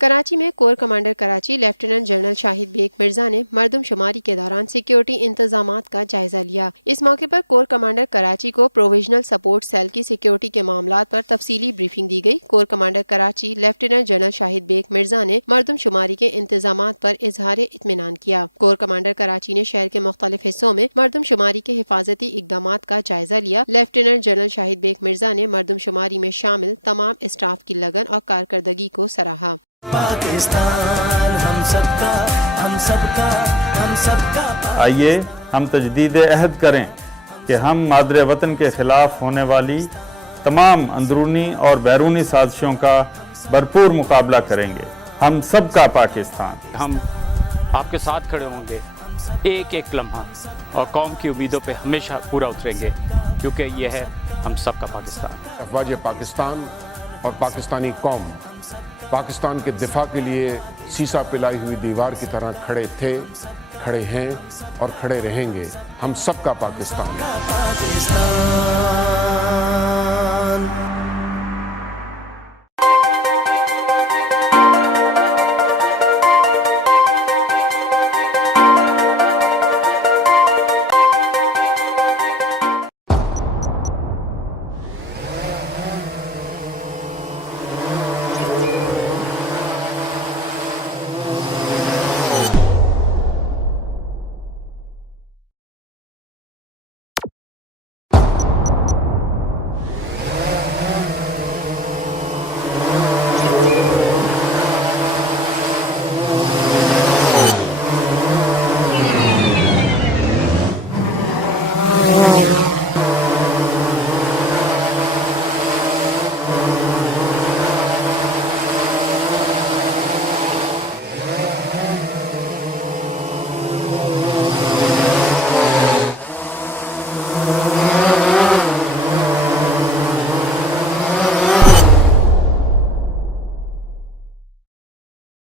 कराची में core commander Karachi lieutenant general Shahid Baig Mirza ने मरदमशुमारी के दौरान सिक्योरिटी इंतजामात का जायजा लिया। इस मौके पर कोर कमांडर कराची को प्रोविजनल सपोर्ट सेल की सिक्योरिटी के मामलात पर तफसीली ब्रीफिंग दी गई। Core commander Karachi lieutenant general Shahid Baig Mirza ने मरदमशुमारी के इंतजामात पर इजहार इत्मीनान किया। कोर कमांडर कराची ने शहर के मुख्तलिफ हिस्सों में मरदमशुमारी के हिफाजती इकदामात का जायजा लिया। लेफ्टिनेंट जनरल शाहिद बेग मिर्जा ने मरदमशुमारी में शामिल तमाम स्टाफ की लगन और कारकर्दगी को सराहा। आइए हम तजदीद अहद करें कि हम मादरे वतन के खिलाफ होने वाली तमाम अंदरूनी और बैरूनी साजिशों का भरपूर मुकाबला करेंगे। हम सबका पाकिस्तान। हम आपके साथ खड़े होंगे एक एक लम्हा और कौम की उम्मीदों पे हमेशा पूरा उतरेंगे, क्योंकि ये है हम सबका पाकिस्तान। अफवाज पाकिस्तान और पाकिस्तानी कौम पाकिस्तान के दिफा के लिए सीसा पिलाई हुई दीवार की तरह खड़े थे, खड़े हैं और खड़े रहेंगे। हम सबका पाकिस्तान।